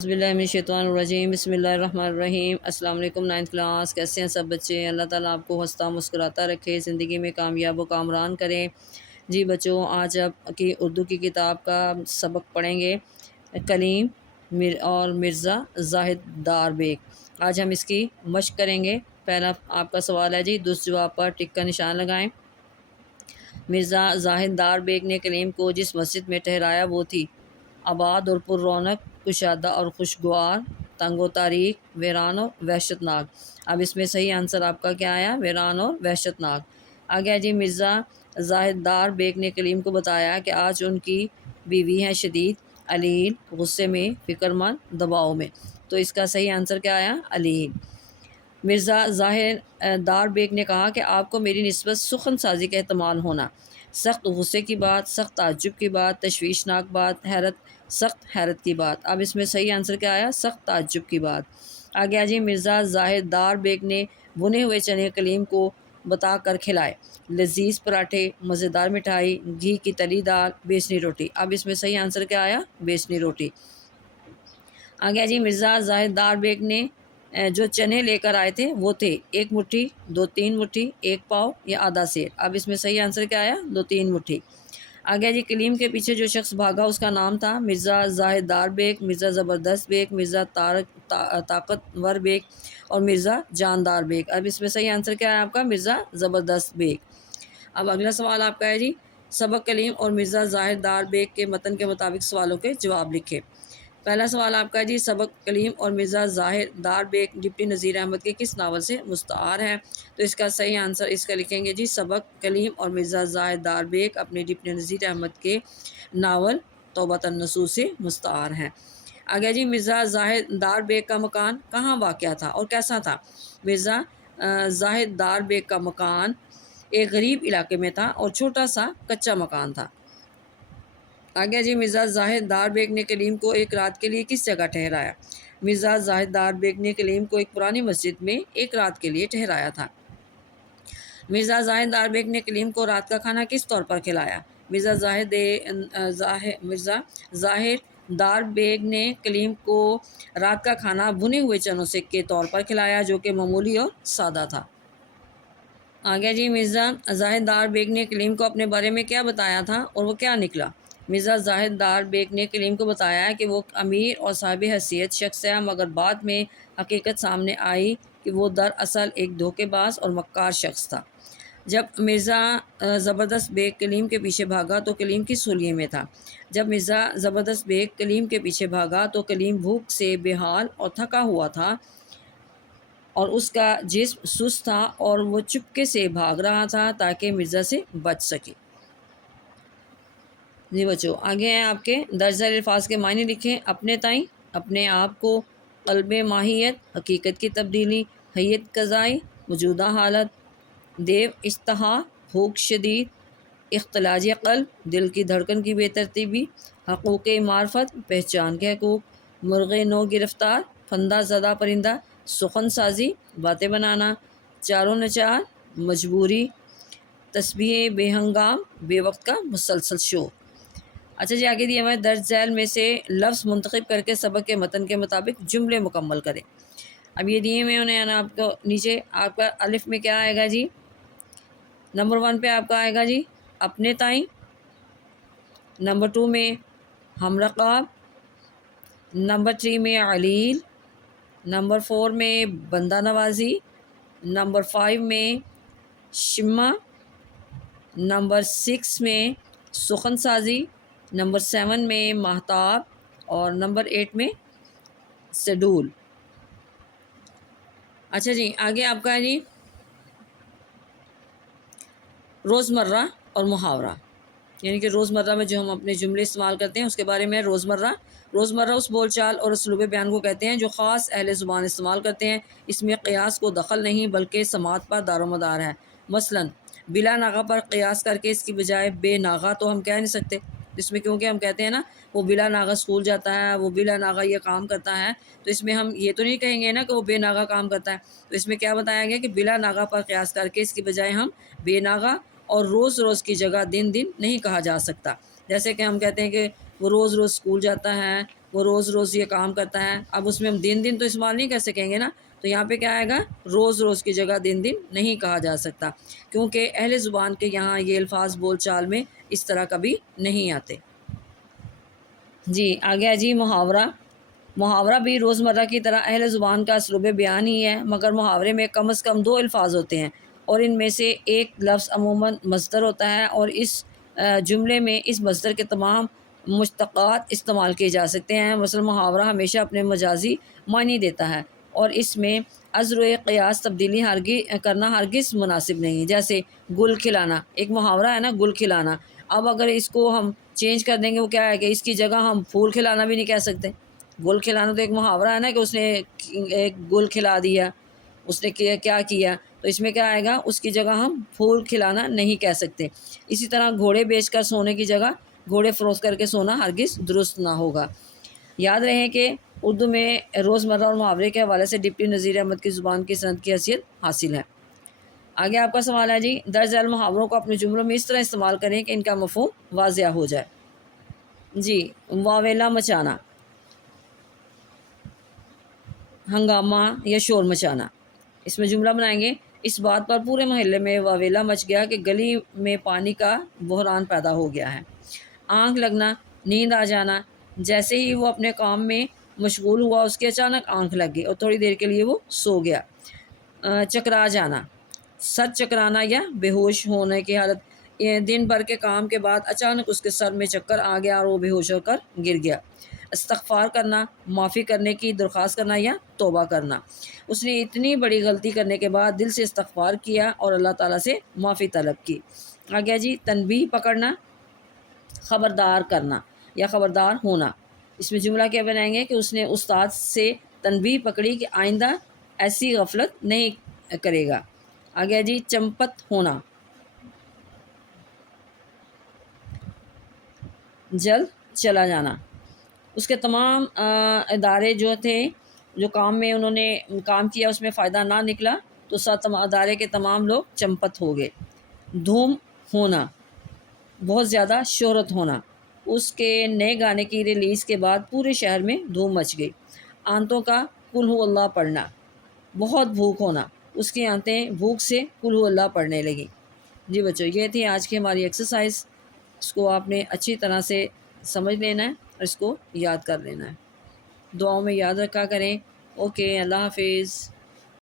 बिस्मिल्लाहिर्रहमानिर्रहीम बिस्मिल्लाहिर्रहमानिर्रहीम। अस्सलाम वालेकुम। 9th क्लास, कैसे हैं सब बच्चे? अल्लाह ताला आपको हंसता मुस्कुराता रखे, ज़िंदगी में कामयाब व कामरान करें। जी बच्चों, आज आपकी उर्दू की किताब का सबक पढ़ेंगे, कलीम और मिर्ज़ा ज़ाहिद दार बेग। आज हम इसकी मश्क करेंगे। पहला आपका सवाल है जी, दुरुस्त जवाब पर टिक का निशान लगाएं। मिर्ज़ा ज़ाहिद दार बेग ने कलीम को जिस मस्जिद में ठहराया वो थी आबाद और पुर रौनक, कुशादा और खुशगवार, तंग व तारीख, वीरान और वहशतनाक। अब इसमें सही आंसर आपका क्या आया? वीरान और वहशतनाक। आ गया जी। मिर्ज़ा ज़ाहिद दार बेग ने कलीम को बताया कि आज उनकी बीवी है शदीद अलील, गुस्से में, फ़िक्रमंद, दबाव में। तो इसका सही आंसर क्या आया? अलील। मिर्ज़ा ज़ाहिद दार बेग ने कहा कि आपको मेरी निस्बत सुखन साजी का एहतमाल होना, सख्त गुस्से की बात, सख्त ताज्जुब की बात, तशवीशनाक बात, सख्त हैरत की बात। अब इसमें सही आंसर क्या आया? सख्त ताज्जुब की बात। आ गया जी। मिर्ज़ा ज़ाहिद दार बेग ने भुने हुए चने कलीम को बता कर खिलाए, लजीज पराठे, मज़ेदार मिठाई, घी की तली दाल, बेसनी रोटी। अब इसमें सही आंसर क्या आया? बेसनी रोटी। आ गया जी। मिर्ज़ा ज़ाहिद दार बेग ने जो चने लेकर आए थे वो थे 1 मुट्ठी, 2-3 मुट्ठी, 1 पाव या आधा सेर। अब इसमें सही आंसर क्या आया? 2-3 मुट्ठी। आ गया जी। कलीम के पीछे जो शख्स भागा उसका नाम था मिर्ज़ा ज़ाहिद दार बेग, मिर्ज़ा ज़बरदस्त बेग, मिर्ज़ा ताकतवर बेग और मिर्ज़ा जानदार बेग। अब इसमें सही आंसर क्या है आपका? मिर्ज़ा ज़बरदस्त बेग। अब अगला सवाल आपका है जी, सबक कलीम और मिर्ज़ा ज़ाहिद दार बेग के मतन के मुताबिक सवालों के जवाब लिखे। पहला सवाल आपका है जी, सबक कलीम और मिर्ज़ा ज़ाहिद दार बेग डिप्टी नज़ीर अहमद के किस नावल से मुस्तार है? तो इसका सही आंसर इसका लिखेंगे जी, सबक कलीम और मिर्ज़ा ज़ाहिद दार बेग अपने डिप्टी नज़ीर अहमद के नावल तौबतन नसूस से मुस्तार हैं। आ गया जी। मिर्ज़ा ज़ाहिद दार बेग का मकान कहाँ वाक़या था और कैसा था? मिर्ज़ा ज़ाहिद दार बेग का मकान एक गरीब इलाके में था और छोटा सा कच्चा मकान था। आ गया जी। मिर्ज़ा ज़ाहिद दार बेग ने कलीम को एक रात के लिए किस जगह ठहराया? मिर्ज़ा ज़ाहिद दार बेग ने कलीम को एक पुरानी मस्जिद में एक रात के लिए ठहराया था। मिर्ज़ा ज़ाहिद दार बेग ने कलीम को रात का खाना किस तौर पर खिलाया? मिर्ज़ा ज़ाहिद दार बेग ने कलीम को रात का खाना भुने हुए चनों से के तौर पर खिलाया, जो कि मामूली और सादा था। आ गया जी। मिर्ज़ा ज़ाहिद दार बेग ने कलीम को अपने बारे में क्या बताया था और वो क्या निकला? मिर्ज़ा ज़ाहिद दार बेग ने कलीम को बताया कि वो अमीर और साहिब हैसियत शख्स है, मगर बाद में हकीकत सामने आई कि वो दरअसल एक धोखेबाज और मक्कार शख्स था। जब मिर्ज़ा ज़बरदस्त बेग कलीम के पीछे भागा तो कलीम किस हुलिये में था? जब मिर्ज़ा ज़बरदस्त बेग कलीम के पीछे भागा तो कलीम भूख से बेहाल और थका हुआ था और उसका जिस्म सुस्त था और वो चुपके से भाग रहा था ताकि मिर्ज़ा से बच सके। जी बच्चों, आगे हैं आपके दर्ज अल्फाज के मायने लिखें। अपने ताई, अपने आप को, क़ल्ब माहियत, हकीकत की तब्दीली, हैयत कज़ाई, मौजूदा हालत, देव इश्तहा, भूख शदीद, इख्तिलाज क़ल्ब, दिल की धड़कन की बेतरतीबी, हक़ूक़ मार्फत, पहचान के हकूक़, मुर्ग़ नो गिरफ़्तार, फंदा ज़दा परिंदा, सुखन साजी, बातें बनाना, चारों नचार, मजबूरी, तस्बीह बेहंगाम, बेवक्त का मुसलसल शोर। अच्छा जी, आगे दिए हमारे दर्ज झैल में से लफ्ज़ मुंतखब करके सबक के मतन के मुताबिक जुमले मुकम्मल करें। अब ये दिए हुए उन्हें ना आपको नीचे आपका अलिफ में क्या आएगा जी? नंबर 1 पे आपका आएगा जी अपने ताई, नंबर 2 में हम रकाब, नंबर 3 में अलील, नंबर 4 में बंदा नवाजी, नंबर 5 में शिम्मा, नंबर 6 में सुखन साजी, नंबर 7 में महताब और नंबर 8 में शेड्यूल। अच्छा जी, आगे आपका है जी रोज़मर्रा और मुहावरा, यानी कि रोज़मर्रा में जो हम अपने जुमले इस्तेमाल करते हैं उसके बारे में। रोज़मर्रा उस बोलचाल और उसलूब बयान को कहते हैं जो ख़ास अहले ज़ुबान इस्तेमाल करते हैं। इसमें क़ियास को दखल नहीं बल्कि समात पर दारोमदार है। मसलन बिला नागा पर क़ियास करके इसकी बजाय बेनागा तो हम कह नहीं सकते इसमें, क्योंकि हम कहते हैं ना वो बिला नागा स्कूल जाता है, वो बिला नागा ये काम करता है, तो इसमें हम ये तो नहीं कहेंगे ना कि वो बेनागा काम करता है। तो इसमें क्या बताया गया कि बिला नागा पर क़ियास करके इसकी बजाय हम बेनागा और रोज़ रोज़ की जगह दिन दिन नहीं कहा जा सकता। जैसे कि हम कहते हैं कि वो रोज़ रोज़ स्कूल जाता है, وہ روز روز یہ کام کرتا ہے. اب اس میں ہم دن دن تو استعمال نہیں کر سکیں گے نا، تو یہاں پہ کیا آئے گا؟ روز روز کی جگہ دن دن نہیں کہا جا سکتا، کیونکہ اہل زبان کے یہاں یہ الفاظ بول چال میں اس طرح کبھی نہیں آتے. جی آگے جی محاورہ. محاورہ بھی روزمرہ کی طرح اہل زبان کا اسلوب بیان ہی ہے، مگر محاورے میں کم از کم 2 الفاظ ہوتے ہیں، اور ان میں سے ایک لفظ عموماً مصدر ہوتا ہے، اور اس جملے میں اس مصدر کے تمام مشتقات استعمال کیے جا سکتے ہیں. مثلا محاورہ ہمیشہ اپنے مجازی معنی دیتا ہے، اور اس میں عذر و قیاس تبدیلی کرنا ہرگز مناسب نہیں. جیسے گل کھلانا، ایک محاورہ ہے نا، گل کھلانا. اب اگر اس کو ہم چینج کر دیں گے، وہ کیا ہے کہ اس کی جگہ ہم پھول کھلانا بھی نہیں کہہ سکتے. گل کھلانا تو ایک محاورہ ہے نا، کہ اس نے ایک گل کھلا دیا، اس نے کیا کیا، تو اس میں کیا آئے گا؟ اس کی جگہ ہم پھول کھلانا نہیں کہہ سکتے. اسی طرح گھوڑے بیچ کر سونے کی جگہ گھوڑے فروخت کر کے سونا ہرگز درست نہ ہوگا. یاد رہیں کہ اردو میں روزمرہ اور محاورے کے حوالے سے ڈپٹی نذیر احمد کی زبان کی صنعت کی حیثیت حاصل ہے. آگے آپ کا سوال ہے جی، درج ذیل محاوروں کو اپنے جملوں میں اس طرح استعمال کریں کہ ان کا مفہوم واضح ہو جائے. جی واویلا مچانا، ہنگامہ یا شور مچانا. اس میں جملہ بنائیں گے: اس بات پر پورے محلے میں واویلا مچ گیا کہ گلی میں پانی کا بحران پیدا ہو گیا ہے. آنکھ لگنا، نیند آ جانا. جیسے ہی وہ اپنے کام میں مشغول ہوا، اس کی اچانک آنکھ لگ گئی اور تھوڑی دیر کے لیے وہ سو گیا. چکرا جانا، سر چکرانا یا بے ہوش ہونے کی حالت. دن بھر کے کام کے بعد اچانک اس کے سر میں چکر آ گیا اور وہ بے ہوش ہو کر گر گیا. استغفار کرنا، معافی کرنے کی درخواست کرنا یا توبہ کرنا. اس نے اتنی بڑی غلطی کرنے کے بعد دل سے استغفار کیا اور اللہ تعالیٰ سے معافی طلب کی. آگے جی تنبیہ پکڑنا، خبردار کرنا یا خبردار ہونا. اس میں جملہ کیا بنائیں گے کہ اس نے استاد سے تنبیہ پکڑی کہ آئندہ ایسی غفلت نہیں کرے گا. آگے جی چمپت ہونا، جلد چلا جانا. اس کے تمام ادارے جو تھے، جو کام میں انہوں نے کام کیا اس میں فائدہ نہ نکلا، تو ادارے کے تمام لوگ چمپت ہو گئے. دھوم ہونا، بہت زیادہ شہرت ہونا. اس کے نئے گانے کی ریلیز کے بعد پورے شہر میں دھوم مچ گئی. آنتوں کا قل ہو اللہ پڑھنا، بہت بھوک ہونا. اس کی آنتیں بھوک سے قل ہو اللہ پڑھنے لگیں. جی بچوں، یہ تھی آج کی ہماری ایکسرسائز. اس کو آپ نے اچھی طرح سے سمجھ لینا ہے اور اس کو یاد کر لینا ہے. دعاؤں میں یاد رکھا کریں. اوکے، اللہ حافظ.